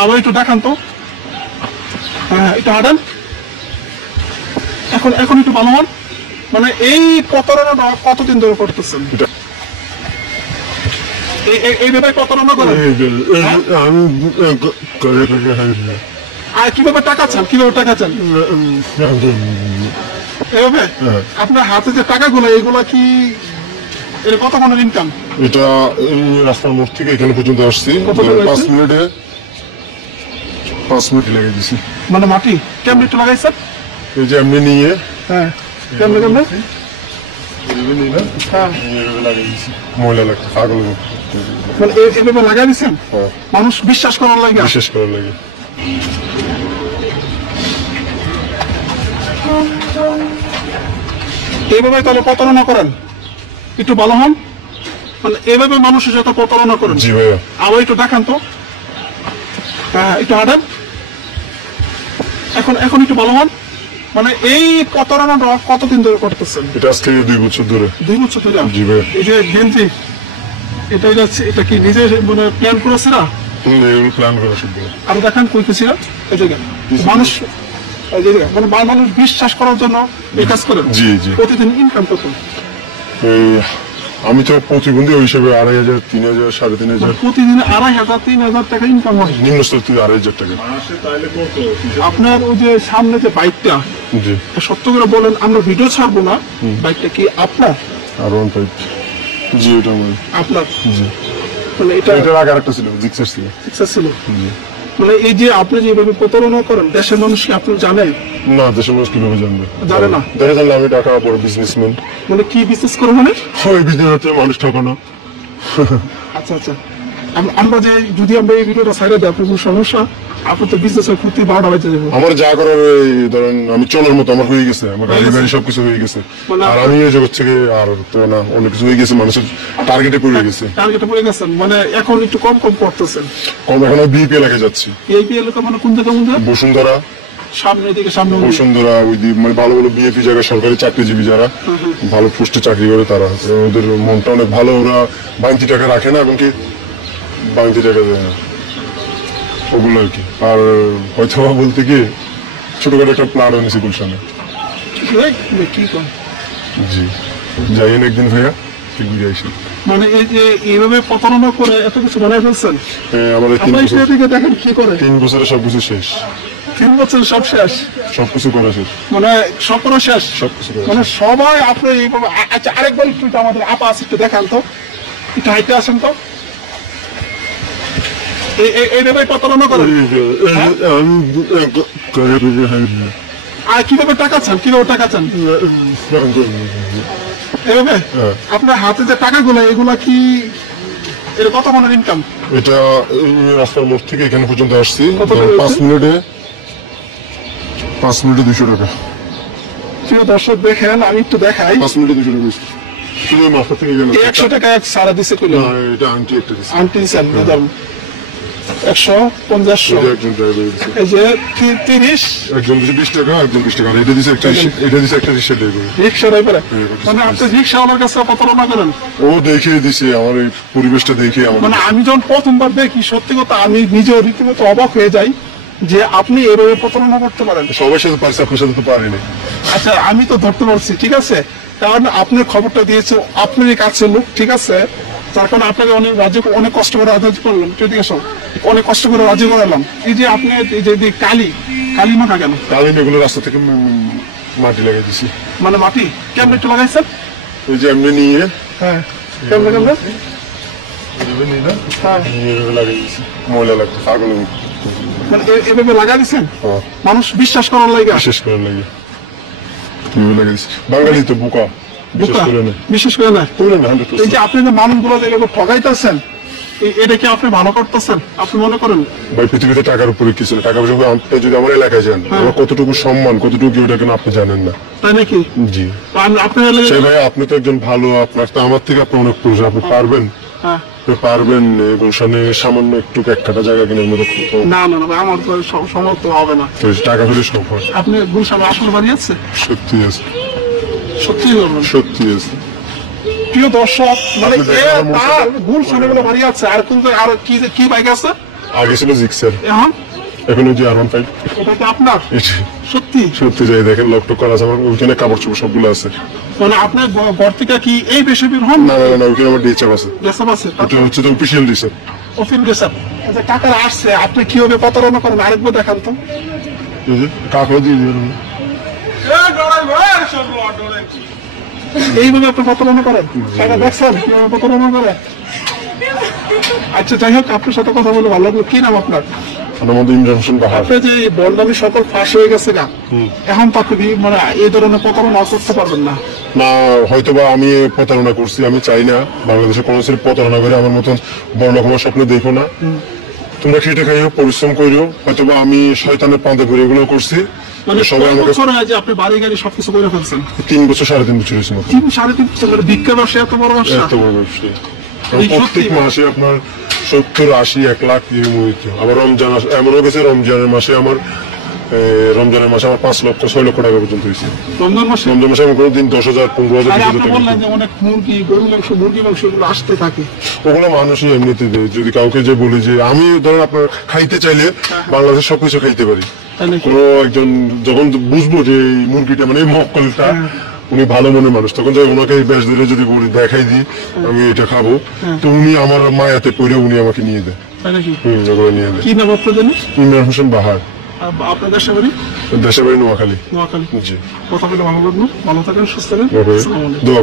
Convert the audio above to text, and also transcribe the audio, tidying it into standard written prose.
আবার একটু দেখান তো। হ্যাঁ, একটু হাঁটান। এখন এখন একটু ভালো হন। মানে এই প্রতারণাটা কতদিন ধরে করতেছেন? এই ব্যাপারে প্রতারণা করেন? আর কিভাবে টাকা চান? কিভাবে টাকা চান? এভাবে আপনার হাতে যে টাকাগুলো, এগুলা কি এর কত কোনো ইনকাম? এটা রাস্তার মোড় থেকে এখানে পর্যন্ত আসছি 5 মিনিট লেগে দিছি। মানে মাটি কেমন একটু লাগাইছেন? এই যে এমনি নিয়ে, হ্যাঁ কেমন কেমন? ময়লা লাগছে, পাগল। মানে এভাবে লাগাই দিচ্ছেন মানুষ বিশ্বাস করার লাগে? বিশ্বাস করার লাগে। এইভাবে তাহলে প্রতারণা করেন? একটু ভালো হন। মানে এইভাবে মানুষের সাথে প্রতারণা করেন? জি ভাইয়া। আবার একটু দেখান তো। হ্যাঁ, একটু হাঁটান। এখন এখন একটু ভালো হন। মানে এই প্রতারণাটা কতদিন ধরে করতেছেন? এটা আজকে 2 বছর ধরে। 2 বছর ধরে? জি ভাইয়া। এই যে গেঞ্জি, এটা কি নিজে মানে প্ল্যান করেছিল? প্ল্যান করা শুধু। আর দেখান কইতেছিল এই জায়গায় মানুষ, মানে মানুষ বিশ্বাস করার জন্য এই কাজ করেন? জি জি। প্রতিদিন ইনকাম কত? আমি তো প্রতিবন্ধী ওই হিসেবে 2,500, 3,000, 3,500। প্রতিদিন 2,500, 3,000 টাকা ইনকাম হয়? নিম্ন স্তর থেকে 2,500 টাকা। আপনার ওই যে সামনে যে বাইকটা, জি সত্য করে বলেন, আমরা ভিডিও ছাড়বো না, বাইকটা কি আপনার? R15। জি এটা আমার। আপনার? জি। মানে এটা আগে আরেকটা ছিল, জিক্সার ছিল। জিক্সার ছিল? মানে এই যে আপনি যেভাবে প্রতারণা করেন, দেশের মানুষ কি আপনি জানেন? না, দেশের মানুষ কিভাবে জানবে? জানে না। দেখা যাবে আমি ঢাকা বড় বিজনেসম্যান। মানে কি বিজনেস করে? মানে ওই বিজনেস মানুষ ঠকানো। আচ্ছা আচ্ছা। আমরা যে যদি আমরা এই ভিডিওটা সাইডে দিই, আপনার কোনো সমস্যা? আপনার তো বিজনেস করতে 12টা বাজে যাবে। আমার যা করার ধরেন আমি চলার মতো আমার হয়ে গেছে, আমার গাড়ি বাড়ি সবকিছু হয়ে গেছে। আর আমি এই জগৎ থেকে আর তো না, অনেক কিছু হয়ে গেছে, মানুষের টার্গেটে পড়ে গেছে। টার্গেটে পড়ে গেছেন মানে এখন একটু কম কম করতেছেন? কম। এখন বিপি এলাকায় যাচ্ছি। বিপি এলাকা মানে কোন জায়গা? বসুন্ধরা। সামনের দিকে? সামনে বসুন্ধরা, ওই মানে ভালো ভালো বিএপি জায়গা, সরকারি চাকরিজীবী যারা ভালো পোস্টে চাকরি করে তারা, ওদের মনটা অনেক ভালো। ওরা বাংতি টাকা রাখে না, এবং কি বাংতি টাকা দেয় না, ওগুলো আর কি। আর হয়তো বলতে কি ছোটখাটো একটা প্ল্যান এনেছি গুলশানে। কি করেন? জি যাই একদিন ভাইয়া, ঠিক বুঝে আসি। মানে এই যে এইভাবে প্রতারণা করে এত কিছু বানায় ফেলছেন? আমাদের 3 বছর দেখেন কি করে? 3 বছরে সবকিছু শেষ। 3 বছর সব শেষ? সবকিছু করা শেষ। মানে সব করা শেষ? সবকিছু মানে সবাই আপনি এইভাবে। আচ্ছা, আরেকবার একটু আমাদের আপা আছে, একটু দেখান তো, একটু হাইটে আসেন তো। এইভাবে প্রতারণা করেন? আর কিভাবে টাকা চান? কিভাবে টাকা চান? এভাবে আপনার হাতে যে টাকাগুলো, এগুলা কি এর কত কোনো ইনকাম? এটা রাস্তার মোড় থেকে এখানে পর্যন্ত আসছি 5 মিনিটে 200 টাকা। প্রিয় দর্শক দেখেন, আমি একটু দেখাই। 5 মিনিটে 200 টাকা। শুধু মাথা থেকে গেল 100 টাকা সারা দিছে কইল? এটা আন্টি একটা দিছে। আন্টি দিছেন? 150 একজন ড্রাইভার দিছে। এই যে 30, একজন দিছে 20 টাকা, একজন 20 টাকা। এটা দিছে একটা রিক্সা ড্রাইভার। রিক্সা ড্রাইভার? মানে আপনি রিক্সাওয়ালার কাছে প্রতারণা করেন? ও দেখে দিছে আমার এই পরিবেশটা দেখে আমার। মানে আমি যখন প্রথমবার দেখি, সত্যি কথা আমি নিজেও রীতিমতো অবাক হয়ে যাই যে আপনি এভাবে প্রতারণা করতে পারেন। সবার সাথে পারছি, আপনার সাথে তো পারিনি। আচ্ছা, আমি তো ধরতে পারছি, ঠিক আছে, কারণ আপনি খবরটা দিয়েছে আপনারই কাছে লোক, ঠিক আছে, তার কারণে আপনাকে অনেক রাজ্য অনেক কষ্ট করে রাজি করলাম, ঠিক আছে, অনেক কষ্ট করে রাজি করালাম। এই যে আপনি এই যে কালি মাখা কেন? কালি এগুলো রাস্তা থেকে মাটি লাগিয়ে দিছি। মানে মাটি কেমন একটু লাগাইছেন? এই যে এমনি নিয়ে। হ্যাঁ, কেমন কেমন? লাগিয়ে দিছি, ময়লা লাগছে, পাগল। মানে এভাবে লাগা দিচ্ছেন মানুষ বিশ্বাস করার লাগে? বিশ্বাস করার লাগে। বাঙালি তো বোকা, বিশেষ করে না। এই যে আপনি যে মানুষগুলো যেভাবে ঠগাইতেছেন, এটা কি আপনি ভালো করতেছেন আপনি মনে করেন? ভাই পৃথিবীতে টাকার উপরে কিছু না। টাকা পয়সা আপনি যদি আমার এলাকায় যান, আমার কতটুকু সম্মান, কতটুকু ওটা কেন আপনি জানেন না। তাই নাকি? জি। আপনার ভাই আপনি তো একজন ভালো, আপনার তো আমার থেকে আপনি অনেক পুরুষ, আপনি পারবেন। পারবেন গুলশানে সামান্য একটু এক কাটা জায়গা কেনার মতো? না না না, আমার তো সমর্থ হবে না। টাকা হলে সব হয়। আপনি গুলশানে আসলে বাড়ি আছে? সত্যি আছে। সত্যি আছে। প্রিয় দর্শক, মানে গুলশানে বাড়ি আছে। আর কোন আর কি বাইক আছে? আগে ছিল জিক্সার, এখন এখন ওই যে R15। এটা কি আপনার সত্যি? সত্যি যাই দেখেন, লকটক করা আছে আমার, ওইখানে কাপড় চোপড় সবগুলো আছে। মানে আপনার ঘর থেকে কি এই বেশি বের হন? না না না, ওইখানে আমার ডিচাপ আছে, ড্রেসআপ আছে? এটা হচ্ছে তো অফিসিয়াল ডিচাপ। Office dress up. আচ্ছা, টাকার আসছে, আপনি কিভাবে প্রতারণা করেন আরেকবার দেখান তো। কাকড় দিয়ে দিবেন। এইভাবে আপনি প্রতারণা করেন? টাকা দেখছেন কিভাবে প্রতারণা করেন? আচ্ছা যাই হোক, আপনার সাথে কথা বলে ভালো লাগলো। কি নাম আপনার? আমার মধ্যে ইমরান হোসেন বাহার। আপনি যে বন্ডামি সকল ফাঁস হয়ে গেছে না, এখন তো আপনি মানে এই ধরনের প্রতারণা আর করতে পারবেন না। না, হয়তোবা আমি প্রতারণা করছি, আমি চাই না বাংলাদেশে কোনো ছেলে প্রতারণা করে আমার মতন বড় হওয়ার স্বপ্ন দেখো না। তোমরা খেটে খাইও, পরিশ্রম করিও, হয়তোবা আমি শয়তানের পান্তে করে এগুলো করছি। মানে সবাই কয় আমাকে বছর হয় যে আপনি বাড়ি গাড়ি সবকিছু করে ফেলছেন? 3 বছর 3.5 বছর হয়েছে মতো। 3-3.5 বছর মানে ভিক্ষা ব্যবসা এত বড় ব্যবসা? এত বড় ব্যবসা। এই প্রত্যেক সত্যি? মাসে আপনার 70-80-1 লাখ এরকম হইতো। আবার রমজান এমনও গেছে, রমজানের মাসে আমার 5 লক্ষ 6 লক্ষ টাকা পর্যন্ত হয়েছে। রমজান মাসে? রমজান মাসে আমি কোনোদিন 10,000-15,000 আর 20,000 আপনি টাকা বললেন দিতাম। যে অনেক মুরগি, গরু মাংস, মুরগি মাংস এগুলো আসতে থাকে। ওগুলো মানুষই এমনিতে দেয়। যদি কাউকে যে বলে যে আমি ধরেন আপনার খাইতে চাইলে বাংলাদেশ সবকিছু খাইতে পারি, তাই নাকি? কোনো একজন যখন বুঝবো যে এই মুরগিটা মানে এই মক্কলটা উনি ভালো মনের মানুষ, তখন যাই ওনাকে ব্যাস দিলে যদি বলি দেখাই দিই আমি এটা খাবো, তো উনি আমার মায়াতে পড়ে উনি আমাকে নিয়ে দেয়। তাই নাকি? ওগুলো নিয়ে দেয়। কি নাম আপনার জানি? ইমরান হোসেন বাহার, আপনার দেশে বাড়ি? দেশের বাড়ি নোয়াখালী। নোয়াখালী। জি, কথা বলে ভালো লাগলো। ভালো থাকেন, সুস্থ থাকেন। ওকে। আসসালামু আলাইকুম। দোয়া